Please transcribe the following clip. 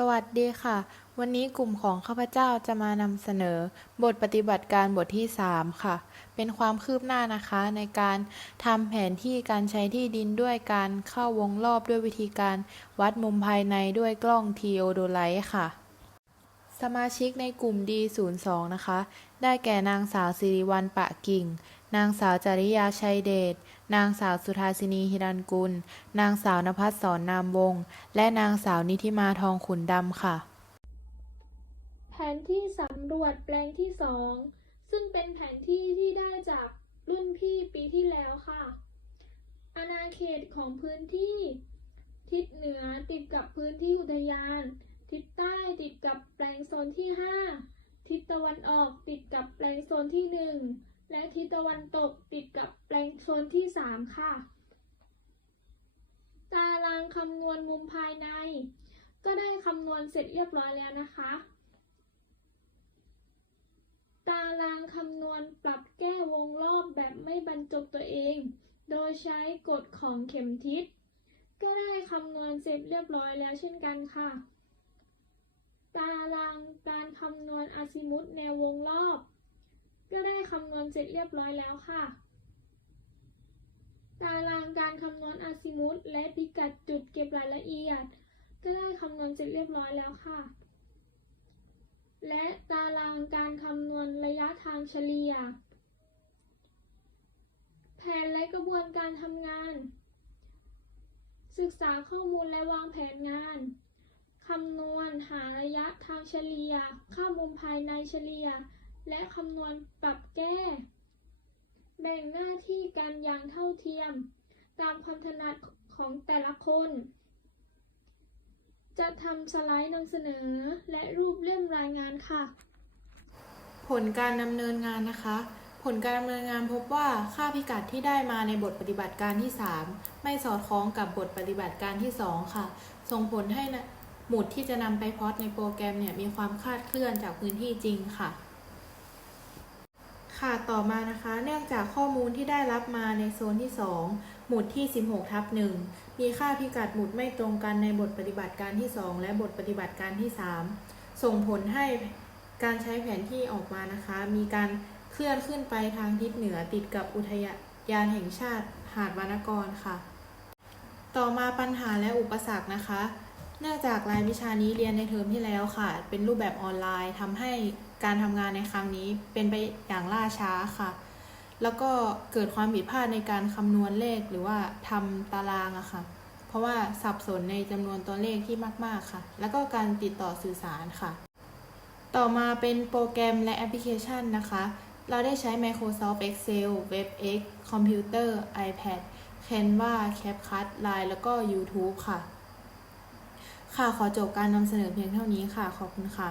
สวัสดีค่ะ วันนี้กลุ่มของข้าพเจ้าจะมานำเสนอ บทปฏิบัติการบทที่ 3 ค่ะ เป็นความคืบหน้านะคะในการทำแผนที่การใช้ที่ดินด้วยการเข้าวงรอบด้วยวิธีการวัดมุมภายในด้วยกล้องทีโอโดไลท์ค่ะ สมาชิกในกลุ่ม D02 นะคะ ได้แก่นางสาวสิริวัลปะกิ่ง นางสาวจริยาชัยเดช นางสาวสุธาสินีฮิรันกุล นางสาวนภัสสรนามวงศ์และนางสาวนิธิมาทองขุนดำค่ะ แผนที่สำรวจแปลงที่สอง ซึ่งเป็นแผนที่ที่ได้จากรุ่นพี่ปีที่แล้วค่ะ อาณาเขตของพื้นที่ ทิศเหนือติดกับพื้นที่อุทยาน ทิศใต้ติดกับแปลงโซนที่ 5 ทิศตะวันออกติดกับแปลงโซนที่ 1 และทิศตะวันตกติดกับแปลงโซนที่ 3 ค่ะ ตารางคำนวณมุมภายใน ก็ได้คำนวณเสร็จเรียบร้อยแล้วนะคะ ตารางคำนวณปรับแก้วงรอบแบบไม่บรรจบตัวเอง โดยใช้กฎของเข็มทิศ ก็ได้คำนวณเสร็จเรียบร้อยแล้วเช่นกันค่ะ ตารางการคำนวณอาซิมุตแนววงรอบำเสร็จเรียบร้อยแล้วค่ะ ตารางการคำนวณอาซิมุตและพิกัดจุดเก็บรายละเอียด ก็ได้คำนวณเสร็จเรียบร้อยแล้วค่ะ และตารางการคำนวณระยะทางเฉลี่ย แผนและกระบวนการทำงาน ศึกษาข้อมูลและวางแผนงานคำนวณหาระยะทางเฉลี่ย ค่ามุมภายในเฉลี่ย และคำนวณปรับแก้ บ่งหน้าที่กันอย่างเท่าเทียม ตามความถนัดของแต่ละคน จะทำสไลด์นำเสนอและรูปเล่มรายงานค่ะ ผลการดำเนินงานนะคะ ผลการดำเนินงานพบว่าค่าพิกัดที่ได้มาในบทปฏิบัติการที่ 3 ไม่สอดคล้องกับบทปฏิบัติการที่ 2 ค่ะ ส่งผลให้หมุดที่จะนำไปพอตในโปรแกรมเนี่ยมีความคลาดเคลื่อนจากพื้นที่จริงค่ะ ค่ะต่อมานะคะ เนื่องจากข้อมูลที่ได้รับมาในโซนที่ 2 หมุดที่ 16ทับ1มีค่าพิกัดหมุดไม่ตรงกันในบทปฏิบัติการที่ 2 และบทปฏิบัติการที่ 3 ส่งผลให้การใช้แผนที่ออกมานะคะ มีการเคลื่อนขึ้นไปทางทิศเหนือติดกับอุทยานแห่งชาติหาดวรรณกรค่ะ ต่อมาปัญหาและอุปสรรคนะคะ เนื่องจากรายวิชานี้เรียนในเทอมที่แล้วค่ะ เป็นรูปแบบออนไลน์ทำให้การทำงานในครั้งนี้เป็นไปอย่างล่าช้าค่ะ แล้วก็เกิดความผิดพลาดในการคำนวณเลขหรือว่าทำตารางอะค่ะ เพราะว่าสับสนในจำนวนตัวเลขที่มาก ๆค่ะ แล้วก็การติดต่อสื่อสารค่ะ ต่อมาเป็นโปรแกรมและแอปพลิเคชันนะคะ เราได้ใช้ Microsoft Excel WebEx Computer iPad Canva CapCut Line แล้วก็ YouTube ค่ะ ค่ะขอจบการนำเสนอเพียงเท่านี้ค่ะ ขอบคุณค่ะ